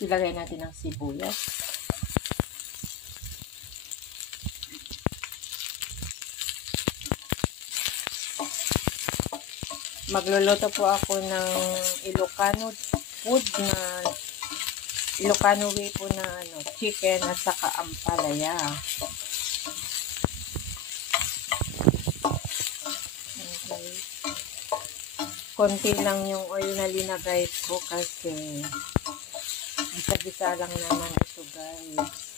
Ilagay natin ang sibuyas. Magluluto po ako ng Ilocano food na Ilocano way po na chicken at saka ampalaya. Okay. Konti lang yung oil na linagay ko kasi bisa-bisa lang naman ito, guys.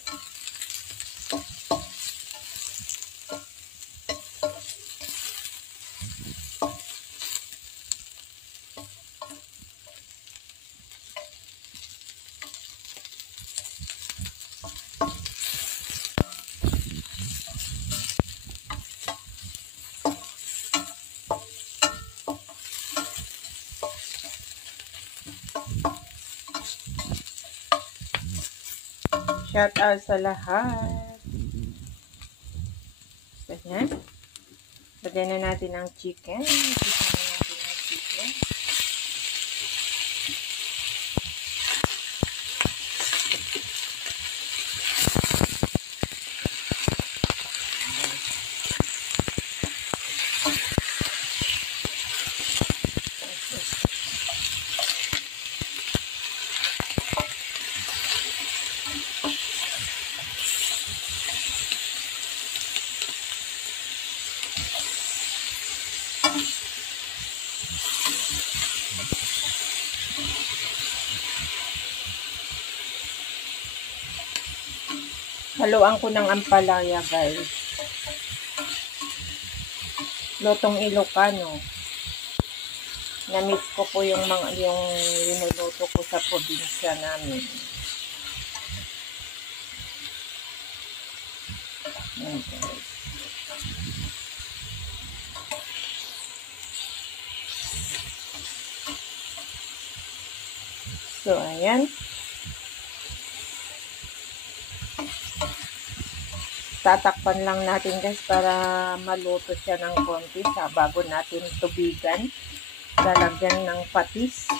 Shout out sa lahat. Ganyan. Lagyan na natin ang chicken. Isama natin ang chicken. Haluan ko ng ampalaya, guys. Lutong Ilocano. Na-miss ko po yung linuluto ko sa probinsya namin. Ayan, guys. So, ayan. Tatakpan lang natin, guys, para maluto siya ng konti bago natin tubigan. Lalagyan ng patis.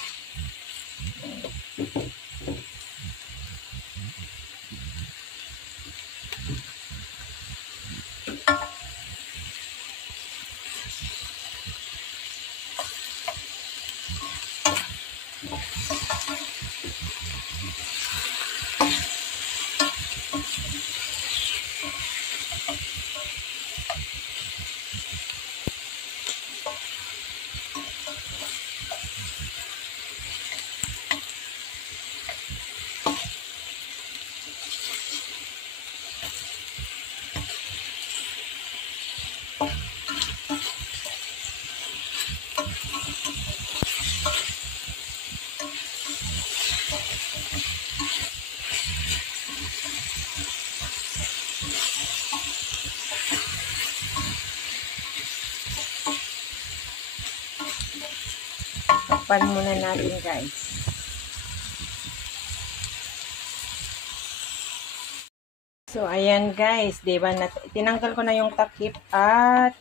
Takpan muna natin, guys. So, ayan, guys. Diba, tinanggal ko na yung takip at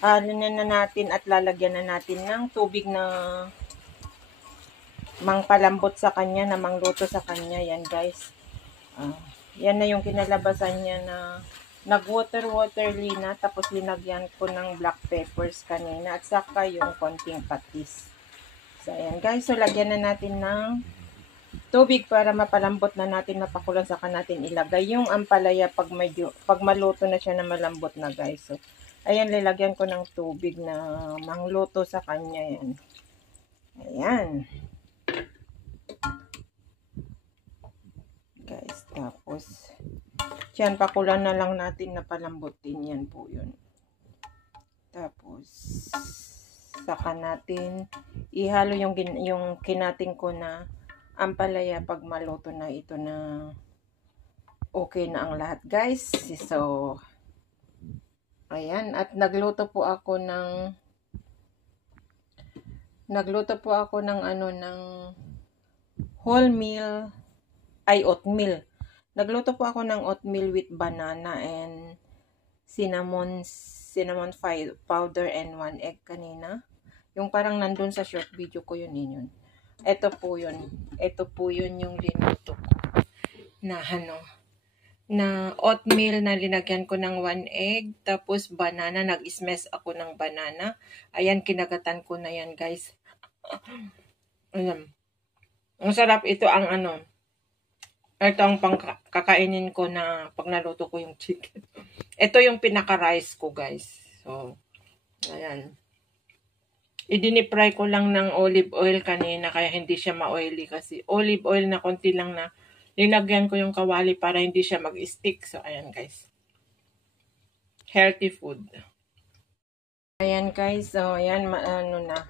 na natin at lalagyan na natin ng tubig na mangpalambot sa kanya, na mangluto sa kanya. Yan, guys. Yan na yung kinalabasan niya na nag-water-waterly na. Tapos linagyan ko ng black peppers kanina at saka yung konting patis. So, ayan, guys. So, lagyan na natin ng tubig para mapalambot na natin, mapakulan, saka natin ilagay yung ampalaya pag maluto na siya na malambot na, guys. So, ayan, lalagyan ko ng tubig na mangluto sa kanya yan. Ayan. Guys, tapos yan, pakulan na lang natin na palambutin, yan po yun. Tapos saka natin ihalo yung kinating ko na ampalaya pag maluto na ito na okay na ang lahat, guys. So, ayan, at nagluto po ako ng ng wholemeal oatmeal. Nagluto po ako ng oatmeal with banana and cinnamon powder and 1 egg kanina. Yung parang nandun sa short video ko yun. Ito po yun. Ito po yun yung linuto ko. Na ano, na oatmeal na linagyan ko ng 1 egg. Tapos banana, nag-smash ako ng banana. Ayan, kinagatan ko na yan, guys. Ayan. Ang sarap ito ang ano. Ito ang kakainin ko na pag naluto ko yung chicken. Ito yung pinaka-rice ko, guys. So, ayan. Idinipry ko lang ng olive oil kanina kaya hindi siya ma-oily kasi olive oil na konti lang na nilagyan ko yung kawali para hindi siya mag-stick. So, ayan guys. Healthy food. Ayan guys. So, ayan, ano na.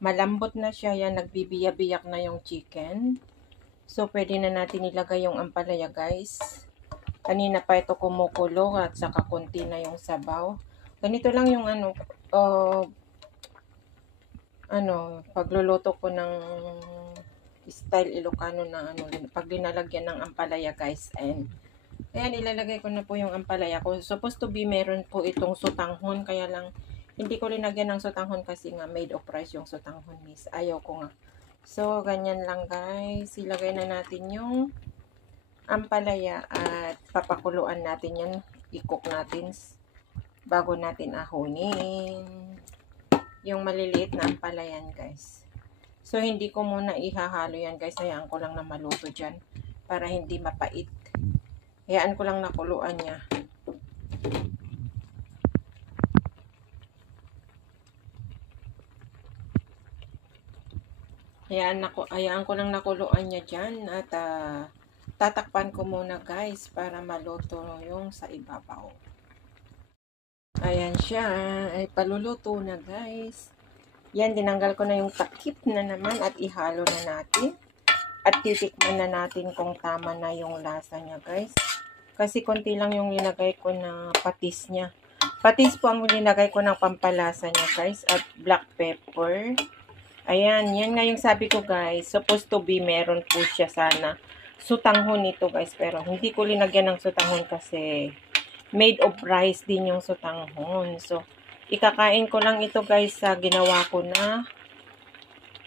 Malambot na siya. Yan, nagbibiyak-biyak na yung chicken. So, pwede na natin ilagay yung ampalaya guys. Kanina pa ito kumukulo at saka konti na yung sabaw. Ganito lang yung pagluluto ko ng style Ilocano na pag linalagyan ng ampalaya guys. And ayan, ilalagay ko na po yung ampalaya ko. Supposed to be meron po itong sutanghon, kaya lang hindi ko linagyan ng sutanghon kasi nga made of rice yung sutanghon, miss. Ayaw ko nga. So, ganyan lang guys. Ilagay na natin yung ampalaya at papakuluan natin yan. I-cook natin bago natin ahunin yung maliliit na ampalayan guys. So, hindi ko muna ihahalo yan guys. Hayaan ko lang na maluto dyan para hindi mapait. Hayaan ko lang nakuluan niya. Hayaan ko lang nakuluan niya dyan at tatakpan ko muna guys para maluto yung sa ibabaw. Ayan siya. Ay paluluto na guys. Yan, dinanggal ko na yung takip na naman at ihalo na natin. At titikman na natin kung tama na yung lasa niya guys. Kasi konti lang yung linagay ko na patis niya. Patis po ang linagay ko ng pampalasa niya guys. At black pepper. Ayan, yan nga yung sabi ko guys. Supposed to be meron po siya sana sutanghon nito guys. Pero hindi ko linagyan ng sutanghon kasi made of rice din yung sutanghon. So, ikakain ko lang ito guys sa ginawa ko na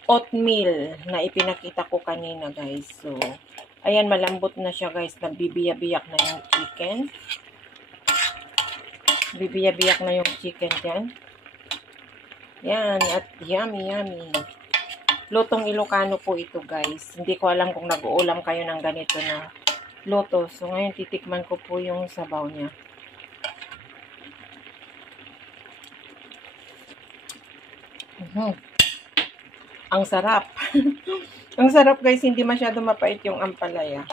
oatmeal na ipinakita ko kanina guys. So, ayan, malambot na siya guys. Nagbibiyak-biyak na yung chicken. Bibiyak-biyak na yung chicken dyan. Yan, at yummy. Lutong Ilocano po ito guys. Hindi ko alam kung nag-uulam kayo ng ganito na luto. So, ngayon titikman ko po yung sabaw niya. Ang sarap. Ang sarap guys, hindi masyado mapait yung ampalaya.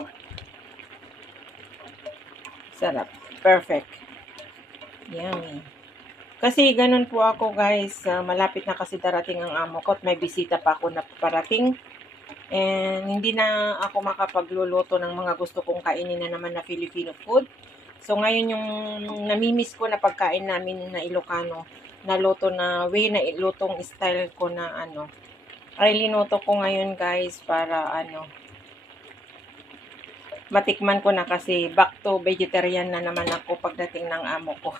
Sarap. Perfect. Yummy. Kasi ganun po ako guys, malapit na kasi darating ang amo ko at may bisita pa ako na parating. And hindi na ako makapagluluto ng mga gusto kong kainin na naman na Filipino food. So ngayon yung namimiss ko na pagkain namin na Ilocano, na luto na way na lutong style ko na ay linuto ko ngayon guys para matikman ko na kasi back to vegetarian na naman ako pagdating ng amo ko.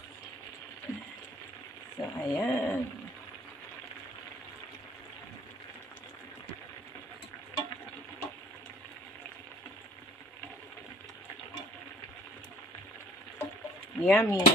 So ayan. Yummy.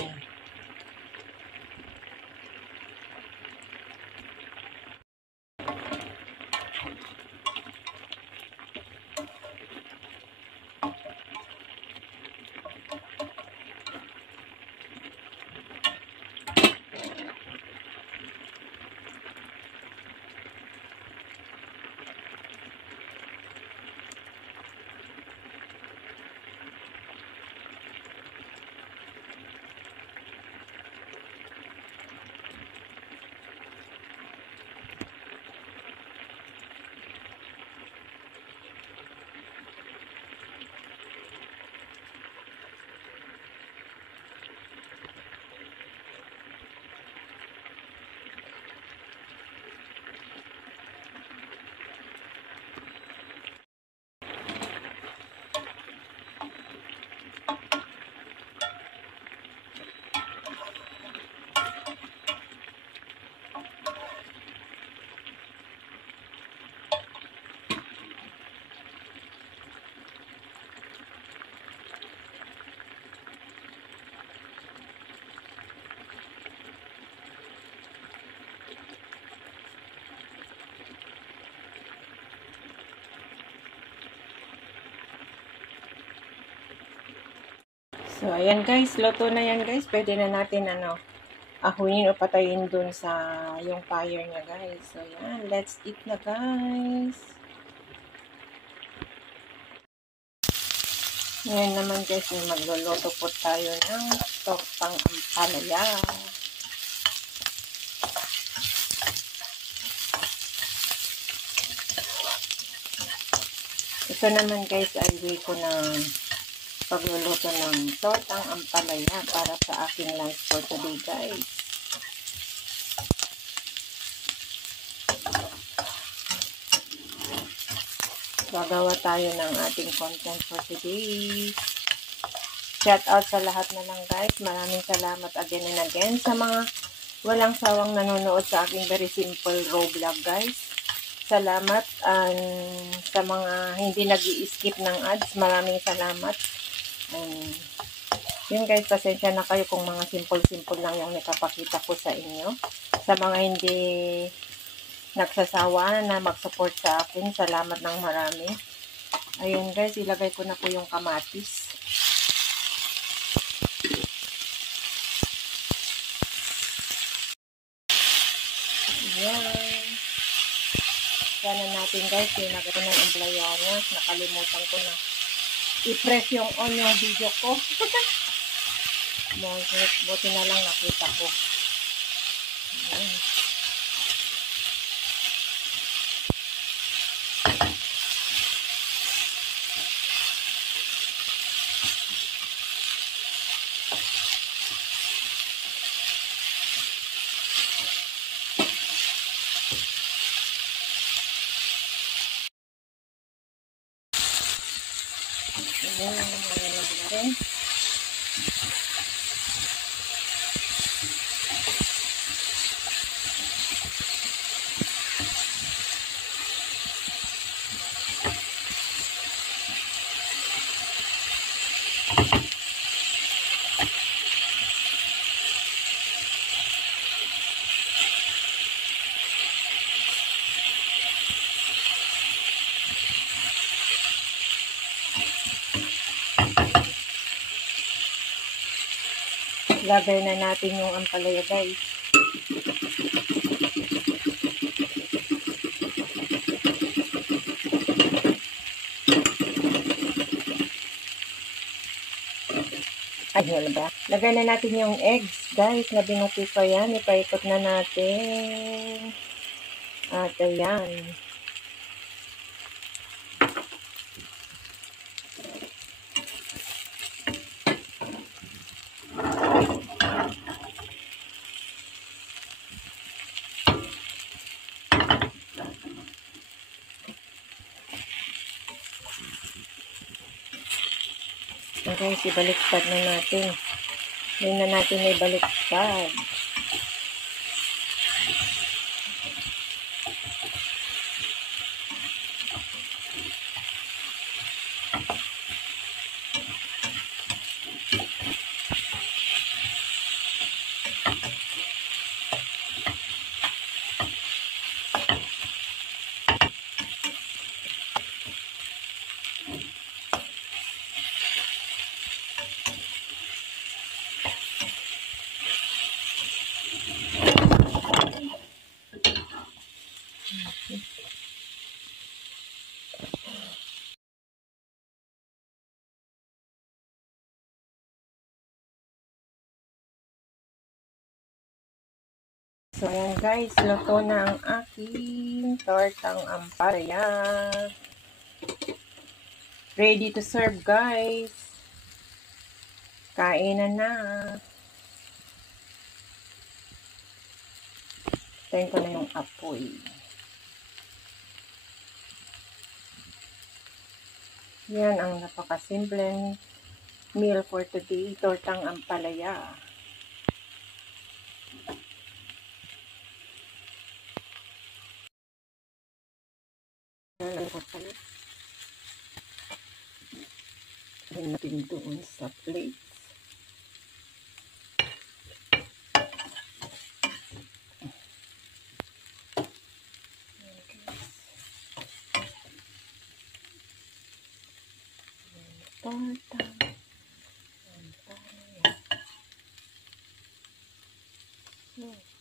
So, ayan guys, luto na yan guys. Pwede na natin ahuyin o patayin dun sa yung fire niya guys. So, ayan, let's eat na guys. Ngayon naman guys, magluluto po tayo ng tortang ampalaya. Ito naman guys ay way ko na pagluluto ng tortang ampalaya para sa aking lunch for today guys. Gagawa tayo ng ating content for today. Shout out sa lahat na lang guys. Maraming salamat again and again sa mga walang sawang nanonood sa aking very simple raw vlog guys. Salamat sa mga hindi nag-i-skip ng ads. Maraming salamat. Yun guys, pasensya na kayo kung mga simple-simple lang yung napapakita ko sa inyo. Sa mga hindi nagsasawa na mag-support sa akin, salamat ng marami. Ayun guys, ilagay ko na po yung kamatis. Ayan. Sana natin guys, ilagay ko na yung blayanas. Nakalimutan ko na i-press yung on yung video ko. Buti na lang nakita ko. Ayan. Ayan, nalagyan na rin. Lagay na natin yung ampalaya guys. Ay, wala ba? Lagay na natin yung eggs guys na binuti ko yan. Ipaikot na natin. At ayan. Okay, ibaliktad na natin. Hindi na natin ibaliktad. So, ayan guys, luto na ang aking tortang ampalaya. Ready to serve guys. Kainan na. Tayin ko na yung apoy. Yan ang napakasimpleng meal for today, tortang ampalaya. Lagyan natin doon sa plate. Torta. Hmm.